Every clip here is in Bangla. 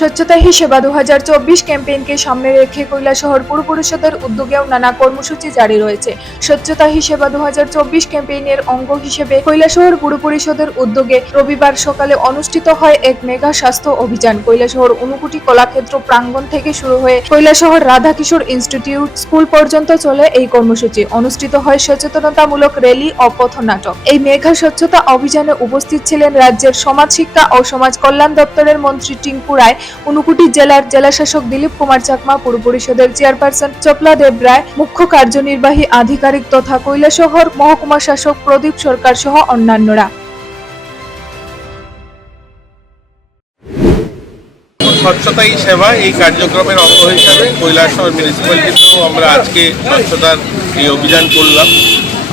স্বচ্ছতা হি সেবা দু ক্যাম্পেইনকে সামনে রেখে কৈলাসহর পুর পরিষদের উদ্যোগেও নানা কর্মসূচি জারি রয়েছে। স্বচ্ছতা হি সেবা দু ক্যাম্পেইনের অঙ্গ হিসেবে কৈলাসহর পুর পরিষদের উদ্যোগে রবিবার সকালে অনুষ্ঠিত হয় এক মেগা স্বাস্থ্য অভিযান। কৈলাসহর অনুকুটি কলাক্ষেত্র প্রাঙ্গণ থেকে শুরু হয়ে কৈলাসহর রাধাকিশোর ইনস্টিটিউট স্কুল পর্যন্ত চলে এই কর্মসূচি। অনুষ্ঠিত হয় সচেতনতামূলক র্যালি ও পথনাটক এই মেঘা স্বচ্ছতা অভিযানে উপস্থিত ছিলেন রাজ্যের সমাজ শিক্ষা ও সমাজ কল্যাণ দপ্তরের মন্ত্রী টিঙ্কু রায় উনকুটি জেলার জেলাশাসক দিলীপ কুমার চাকমা, পুর পরিষদের চেয়ারপারসন চপলা দেব রায়, মুখ্য কার্যনির্বাহী আধিকারিক তথা কৈলাসহর মহকুমা শাসক প্রদীপ সরকার সহ অন্যান্যরা। স্বচ্ছতাই সেবা এই কার্যক্রমের অঙ্গ হিসাবে কৈলাসহর মিউনিসিপ্যালিটিতেও আমরা আজকে স্বচ্ছতার এই অভিযান করলাম।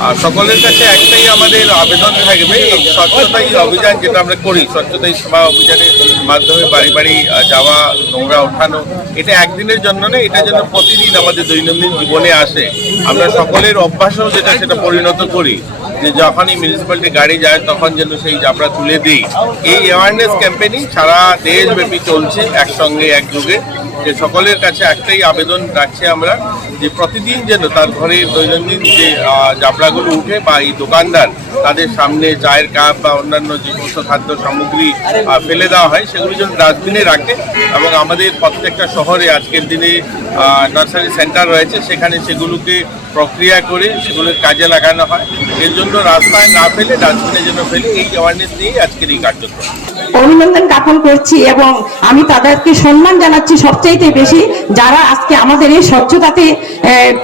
আর সকলের কাছে একটাই আমাদের আবেদন থাকবে স্বচ্ছতাই অভিযান যেটা আমরা করি স্বচ্ছতাই সেবা অভিযানের মাধ্যমে বাড়ি বাড়ি যাওয়া, নোংরা ওঠানো, এটা একদিনের জন্য না এটা যেন প্রতিদিন আমাদের দৈনন্দিন জীবনে আসে। আমরা সকলের অভ্যাসও যেটা, সেটা পরিণত করি, যে যখনই মিউনিসিপ্যালিটি গাড়ি যায়, তখন যেন সেই আমরা তুলে দিই। এই অ্যাওয়ারনেস ক্যাম্পেইনিং সারা দেশব্যাপী চলছে একসঙ্গে, একযোগে। যে সকলের কাছে একটাই আবেদন রাখছি আমরা যে প্রতিদিন যেন তার ঘরে দৈনন্দিন যে জাবড়াগুলো উঠে বা এই দোকানদার তাদের সামনে চায়ের কাপ বা অন্যান্য যে সমস্ত খাদ্য সামগ্রী ফেলে দেওয়া হয়, সেগুলি যেন ডাস্টবিনে রাখে এবং আমাদের প্রত্যেকটা শহরে আজকের দিনে নার্সারি সেন্টার রয়েছে, সেখানে সেগুলোকে প্রক্রিয়া করে সেগুলোর কাজে লাগানো হয়। এর জন্য রাস্তায় না ফেলে, ডাস্টবিনে যেন ফেলে, এই অ্যাওয়ারনেস নিয়েই আজকের এই কার্যক্রম। অভিনন্দন জ্ঞাপন করছি এবং আমি তাদেরকে সম্মান জানাচ্ছি সবচাইতে বেশি যারা আজকে আমাদের এই স্বচ্ছতাতে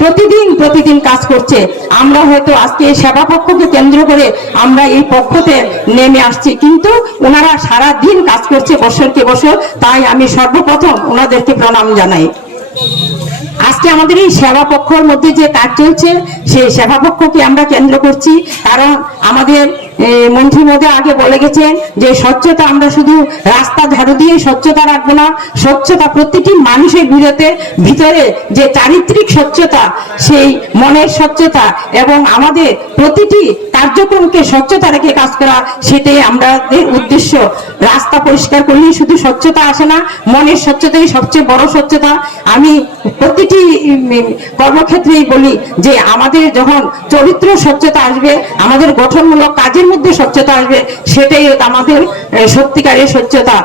প্রতিদিন প্রতিদিন কাজ করছে। আমরা হয়তো আজকে এই সেবা পক্ষকে কেন্দ্র করে আমরা এই পক্ষতে নেমে আসছি। কিন্তু ওনারা সারা দিন কাজ করছে বছরকে বছর, তাই আমি সর্বপ্রথম ওনাদেরকে প্রণাম জানাই। আজকে আমাদের এই সেবা পক্ষর মধ্যে যে কাজ চলছে, সেই সেবা পক্ষকে আমরা কেন্দ্র করছি। কারণ আমাদের মন্ত্রী মধ্যে আগে গেছেন যে স্বচ্ছতা আমরা শুধু রাস্তা ঝাড়ু দিয়ে স্বচ্ছতা রাখব না, স্বচ্ছতা প্রতিটি মানুষের বিরতে ভিতরে যে চারিত্রিক স্বচ্ছতা, সেই মনের স্বচ্ছতা এবং আমাদের প্রতিটি কার্যক্রমকে স্বচ্ছতা রেখে কাজ করা, সেটাই আমাদের উদ্দেশ্য। রাস্তা পরিষ্কার করলেই শুধু স্বচ্ছতা আসে না, মনের স্বচ্ছতাই সবচেয়ে বড় স্বচ্ছতা। আমি প্রতিটি কর্মক্ষেত্রেই বলি যে আমাদের যখন চরিত্র স্বচ্ছতা আসবে, আমাদের গঠনমূলক কাজের মধ্যে স্বচ্ছতা আসবে, সেটাই আমাদের সত্যিকারের স্বচ্ছতা।